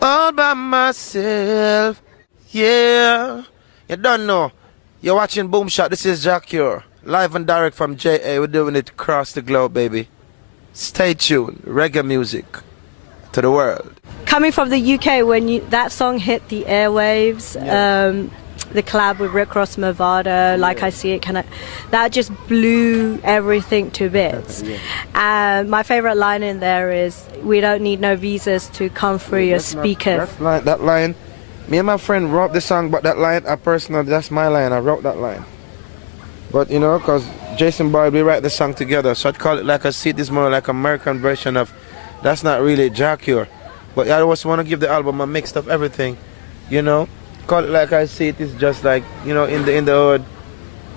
all by myself. Yeah. You don't know. You're watching Boomshot. This is Jah Cure. Live and direct from JA. We're doing it across the globe, baby. Stay tuned. Reggae music to the world. Coming from the UK, when that song hit the airwaves, the collab with Rick Ross, Mavado, Like I See It, that just blew everything to bits. And my favorite line in there is, "We don't need no visas to come through your speakers." That line, me and my friend wrote the song, but that line, that's my line. I wrote that line. But you know, because Jason Boyd, we write the song together, so I'd call it Like I See It is more like American version of, that's not really Jah Cure. But I always want to give the album a mix of everything, you know. Call it Like I See It is just like, you know, in the hood,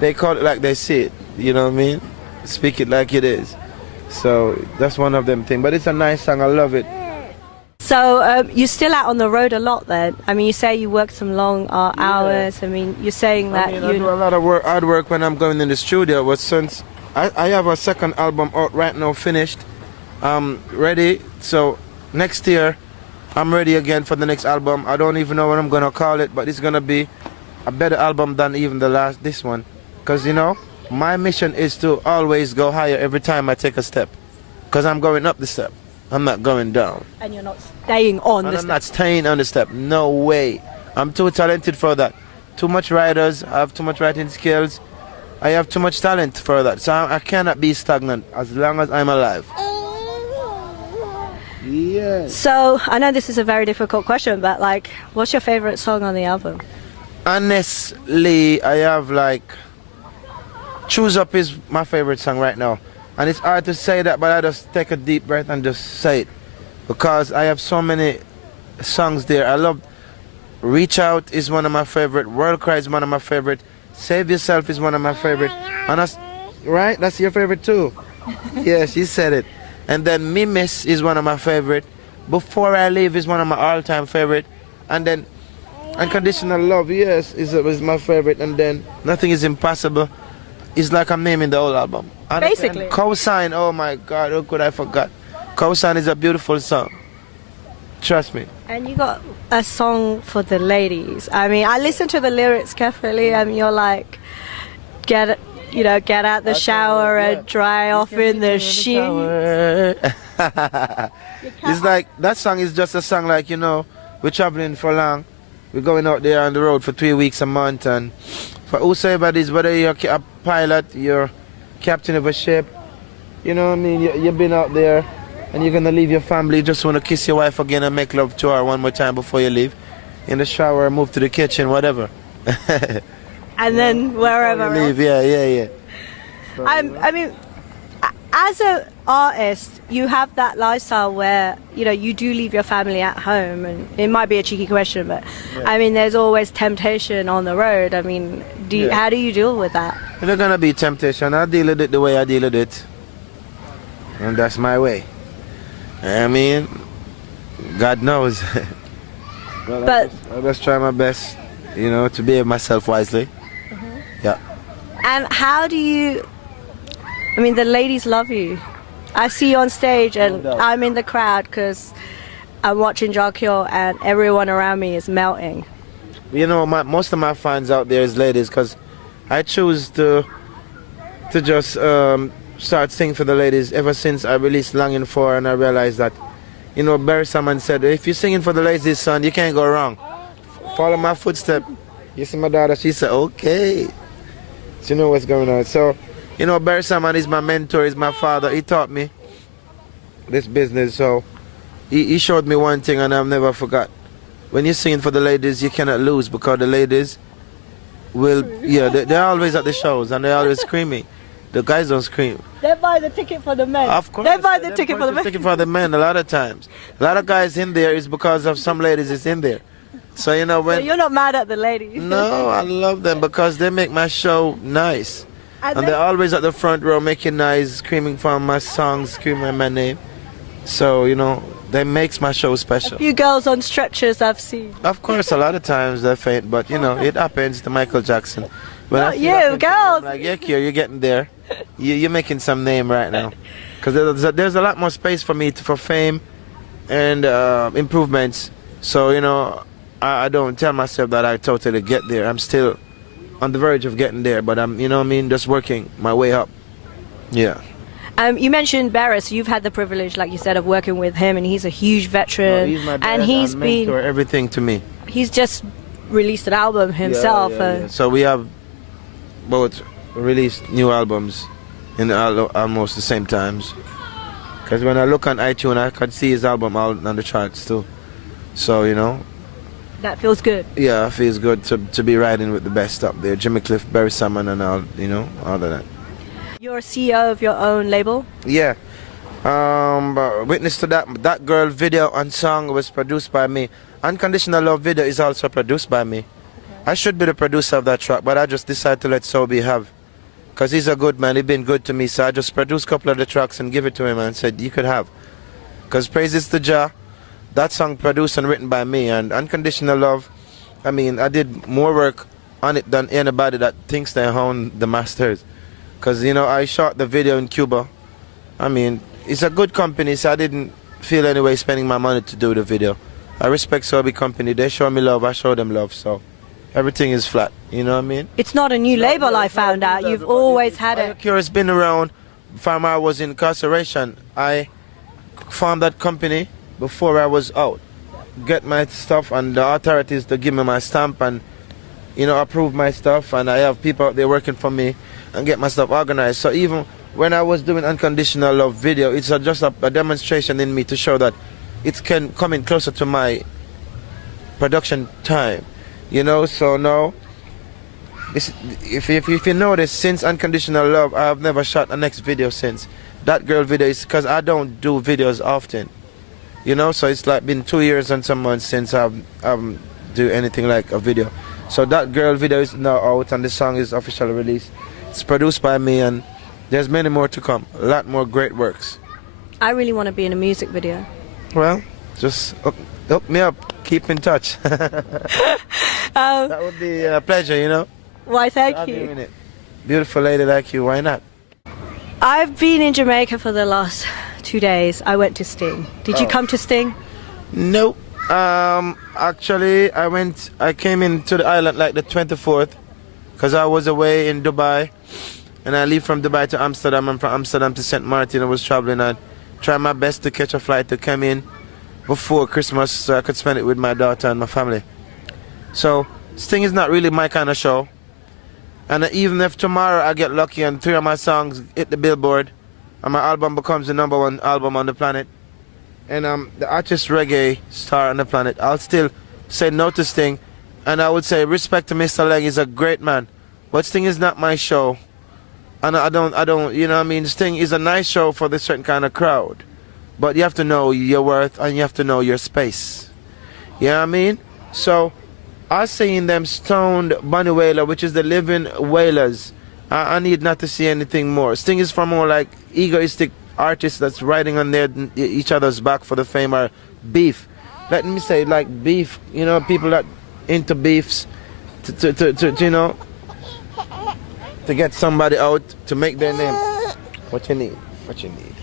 they call it like they see it, you know what I mean? Speak it like it is. So that's one of them things. But it's a nice song, I love it. So you're still out on the road a lot then? I mean, you say you work some long hours. I mean, you're saying that I do a lot of hard work when I'm going in the studio. But since I have a second album out right now, finished, ready. So next year, I'm ready again for the next album. I don't even know what I'm going to call it, but it's going to be a better album than even this one. Because, you know, my mission is to always go higher every time I take a step. Because I'm going up the step. I'm not going down. And you're not staying on the step. I'm not staying on the step. No way. I'm too talented for that. Too much writers. I have too much writing skills. I have too much talent for that. So I cannot be stagnant as long as I'm alive. Yes. So I know this is a very difficult question, but like, what's your favorite song on the album? Honestly, I have like, Choose Up is my favorite song right now. And it's hard to say that, but I just take a deep breath and just say it. Because I have so many songs there. I love Reach Out is one of my favorite. World Cry is one of my favorite. Save Yourself is one of my favorite. And that's, right? That's your favorite too. Yeah, she said it. And then Me Miss is one of my favorite. Before I Leave is one of my all-time favorite. And then Unconditional Love, yes, is my favorite. And then Nothing Is Impossible is like I'm naming the whole album. And basically. Cosign, oh my God, how could I forget? Cosign is a beautiful song. Trust me. And you got a song for the ladies. I mean, I listened to the lyrics carefully, and you're like, get out the shower and dry off in the sheets. It's like, that song is just a song like, you know, we're traveling for long. We're going out there on the road for 3 weeks, a month. And for whosoever it is, whether you're a pilot, you're captain of a ship, you know what I mean? You've been out there and you're going to leave your family. You just want to kiss your wife again and make love to her one more time before you leave. In the shower, move to the kitchen, whatever. And then wherever leave, yeah. So, I mean, as an artist, you have that lifestyle where, you know, you do leave your family at home, and it might be a cheeky question, but I mean, there's always temptation on the road. I mean, how do you deal with that? There's gonna be temptation. I deal with it the way I deal with it, and that's my way. I mean, God knows. But I just try my best, you know, to behave myself wisely. Yeah. And how do you? I mean, the ladies love you. I see you on stage, and I'm in the crowd because I'm watching Jah Cure, and everyone around me is melting. You know, most of my fans out there is ladies, because I choose to just start singing for the ladies ever since I released Longing For, and I realized that, you know, Barry Salmon said, if you're singing for the ladies, son, you can't go wrong. Follow my footsteps. You see my daughter, she said, okay. So you know what's going on. So, you know, Barry Salmon is my mentor, is my father. He taught me this business, so he showed me one thing, and I've never forgot. When you're singing for the ladies, you cannot lose, because the ladies will, they're always at the shows, and they're always screaming. The guys don't scream. They buy the ticket for the men. Of course. They buy the ticket for the men. Ticket for the men a lot of times. A lot of guys in there is because of some ladies is in there. So, you know, when... So you're not mad at the ladies? No, I love them because they make my show nice. And they're always at the front row making noise, screaming for my songs, screaming my name. So, you know, that makes my show special. A few girls on stretchers I've seen. Of course, a lot of times they faint, but, you know, it happens to Michael Jackson. When not you, girls! Like, yeah, Kier, you're getting there. You're making some name right now. Because there's a lot more space for me for fame and improvements. So, you know, I don't tell myself that I totally get there. I'm still on the verge of getting there, but I'm, you know what I mean, just working my way up. Yeah. You mentioned Barris. You've had the privilege, like you said, of working with him, and he's a huge veteran. He's my dad, and he's been mentor, everything to me. He's just released an album himself. Yeah. So we have both released new albums in almost the same times. Because when I look on iTunes, I could see his album out on the charts too. So, you know. That feels good. Yeah, it feels good to be riding with the best up there. Jimmy Cliff, Barry Salmon, and all, you know, all of that. You're a CEO of your own label? Yeah. Witness to that girl video and song was produced by me. Unconditional Love video is also produced by me. Okay. I should be the producer of that track, but I just decided to let Sobe have. Because he's a good man, he's been good to me, so I just produced a couple of the tracks and give it to him and said, you could have. Because praises to Jah, that song produced and written by me, and Unconditional Love, I mean, I did more work on it than anybody that thinks they own the masters. Because, you know, I shot the video in Cuba. I mean, it's a good company, so I didn't feel any way spending my money to do the video. I respect Sobe company. They show me love, I show them love, so everything is flat, you know what I mean? It's not a new label, I found out. You've always had it. Jah Cure has been around from I was in incarceration. I formed that company before I was out. Get my stuff and the authorities to give me my stamp and, you know, approve my stuff, and I have people out there working for me and get my stuff organized. So even when I was doing Unconditional Love video, it's just a demonstration in me to show that it can come in closer to my production time, you know. So now, if you notice, since Unconditional Love, I have never shot a next video since. That girl video is because I don't do videos often, you know. So it's like been 2 years and some months since I've do anything like a video. So that girl video is now out and the song is officially released. It's produced by me, and there's many more to come. A lot more great works. I really want to be in a music video. Well, just hook me up. Keep in touch. That would be a pleasure, you know. Why, thank you. Doing it. Beautiful lady like you, why not? I've been in Jamaica for the last 2 days. I went to Sting. Did you come to Sting? Nope. Actually, I came into the island like the 24th because I was away in Dubai, and I leave from Dubai to Amsterdam, and from Amsterdam to St. Martin. I was traveling and trying my best to catch a flight to come in before Christmas so I could spend it with my daughter and my family. So Sting is not really my kind of show, and even if tomorrow I get lucky and 3 of my songs hit the Billboard and my album becomes the #1 album on the planet, and I'm the artist reggae star on the planet, I'll still say no to Sting, and I would say respect to Mr. Leg, he's a great man, but Sting is not my show, and I don't, you know what I mean. Sting is a nice show for this certain kind of crowd, but you have to know your worth and you have to know your space, you know what I mean. So I seen them stoned Bunny Wailer, which is the living Wailers. I need not to see anything more. Sting is for more like egoistic artists that's riding on each other's back for the fame or beef. Let me say, like beef, you know, people that into beefs to you know, to get somebody out to make their name. What you need? What you need?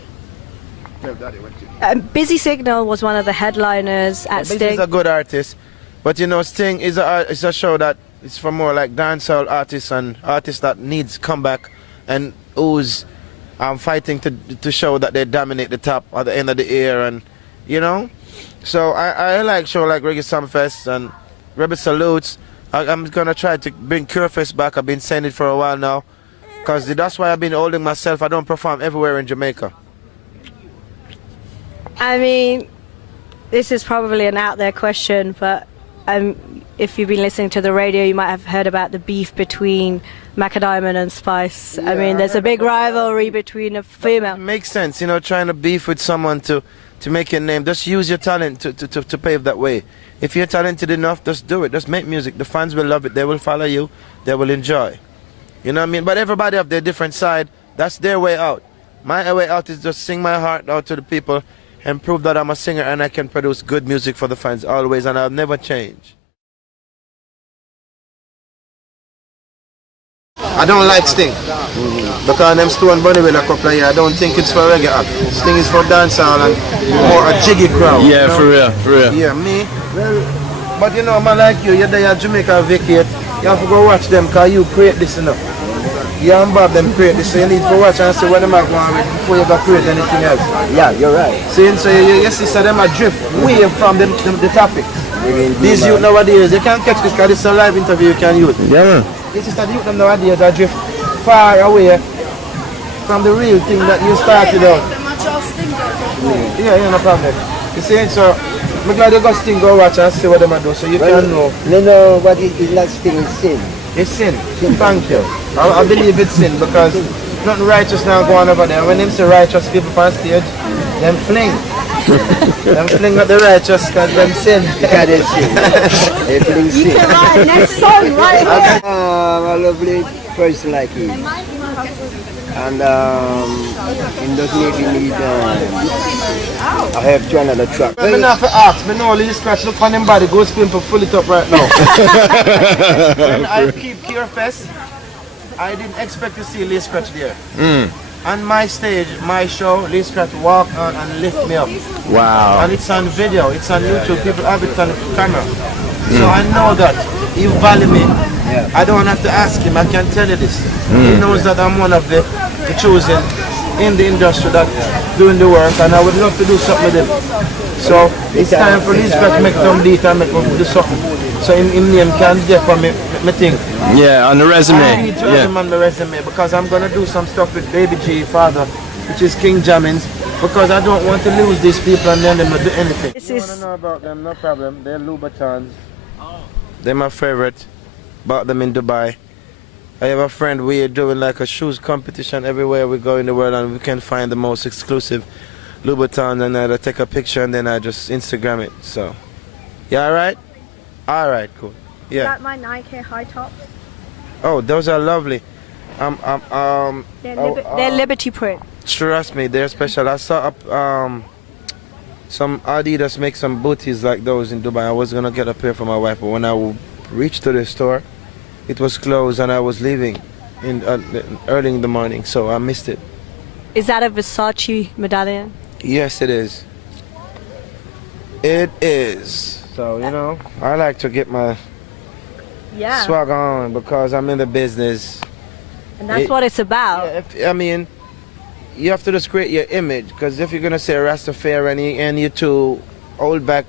Tell Daddy what you need. Busy Signal was one of the headliners at Sting. Busy is a good artist, but you know, Sting is a show that is for more like dancehall artists and artists that needs comeback and who's fighting to show that they dominate the top at the end of the year, and you know. So I like show like Reggae Summerfest and Rebel Salutes. I'm gonna try to bring Curefest back. I've been saying it for a while now, because that's why I've been holding myself. I don't perform everywhere in Jamaica. I mean, this is probably an out there question, but if you've been listening to the radio, you might have heard about the beef between Macadamia and Spice. Yeah, I mean, there's a big rivalry between a female. It makes sense, you know, trying to beef with someone to make your name. Just use your talent to pave that way. If you're talented enough, just do it. Just make music. The fans will love it. They will follow you. They will enjoy. You know what I mean? But everybody have their different side. That's their way out. My way out is just sing my heart out to the people and prove that I'm a singer and I can produce good music for the fans always, and I'll never change. I don't like Sting. Because them Stone Bunny with a couple of years, I don't think it's for reggae act. Sting is for dancehall and more a jiggy crowd. Yeah, you know? for real. Yeah, me. But you know, man like you're there at Jamaica vacate, you have to go watch them because you create this enough. You and Bob them create this, so you need to watch and see what them are going with before you go create anything else. Yeah, you're right. See, so you see, so them are drift way from the topics. These youth nowadays, you can't catch this because this is a live interview you can use. Yeah. This is the youth them nowadays are drift far away from the real thing that you started out. Yeah, no problem. You see, so I'm glad you got Sting go watch and see what them are doing so you can know. No, but it's not Sting, it's sin. It's sin. Thank you. I believe it's sin because nothing righteous now going over there. When them say righteous people on stage, them fling. Them fling at the righteous because them sin. Because they sin. They fling sin. Next song, right here. A lovely person like him. And he doesn't even need I have to another track. I'm not for ask, I know Lee Scratch look on him body, go spin for full it up right now. When I keep Cure Fest, I didn't expect to see Lee Scratch there. On my stage, my show, Lee Scratch walk on and lift me up. Wow. And it's on video, it's on YouTube, people have it on camera. So I know that he value me. I don't have to ask him, I can tell you this. He knows that I'm one of the chosen in the industry that doing the work, and I would love to do something with him. So it's time for Lee Scratch to make some beat and make him do something. So him name can get for me thing. Yeah, on the resume. I need to have him on the resume because I'm gonna do some stuff with Baby G father, which is King Jammins, because I don't want to lose these people and then them not do anything. You want to know about them, no problem. They're Louboutins. They're my favorite. Bought them in Dubai. I have a friend, we are doing like a shoes competition everywhere we go in the world, and we can find the most exclusive Louboutin, and I take a picture and then I just Instagram it. So, yeah, alright? Alright, cool. Yeah. Is that my Nike high tops? Oh, those are lovely. They're Liberty print. Trust me, they're special. I saw some Adidas make some booties like those in Dubai. I was gonna get a pair for my wife, but when I reached to the store, it was closed and I was leaving early in the morning, so I missed it. Is that a Versace medallion? Yes, it is. It is. So, you know, I like to get my swag on because I'm in the business. And that's what it's about. Yeah, I mean, you have to just create your image, because if you're going to say Rastafari and you're too old back,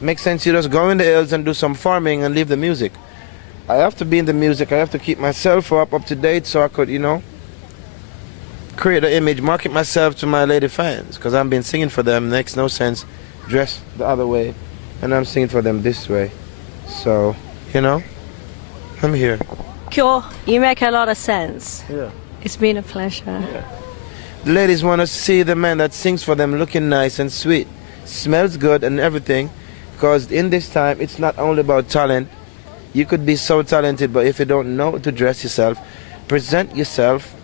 makes sense you just go in the hills and do some farming and leave the music. I have to be in the music. I have to keep myself up to date so I could, you know, create an image, market myself to my lady fans, because I've been singing for them. Makes no sense dress the other way and I'm singing for them this way. So, you know, I'm here. Cure, you make a lot of sense. Yeah. It's been a pleasure. Yeah. The ladies want to see the man that sings for them looking nice and sweet, smells good and everything, because in this time it's not only about talent. You could be so talented, but if you don't know to dress yourself, present yourself,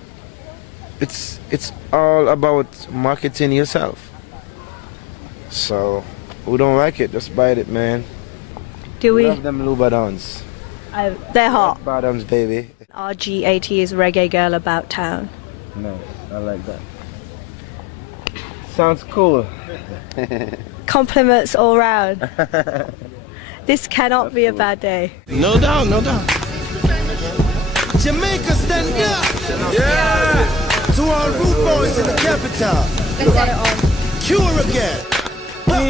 it's all about marketing yourself. So, who don't like it, just buy it, man. Do we? Love them Louboutins. They're hot. Bottoms, baby. RG80 is Reggae Girl About Town. Nice, I like that. Sounds cool. Compliments all round. This cannot be a bad day. No doubt, no doubt. Jamaica stand up. Yeah. To all root boys in the capital. Cure again. Find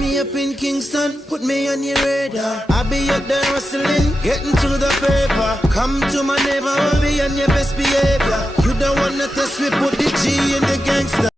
me up in Kingston, put me on your radar. I'll be up there hustling, getting to the paper. Come to my neighbor, I'll be on your best behavior. You don't wanna test me, put the G in the gangster.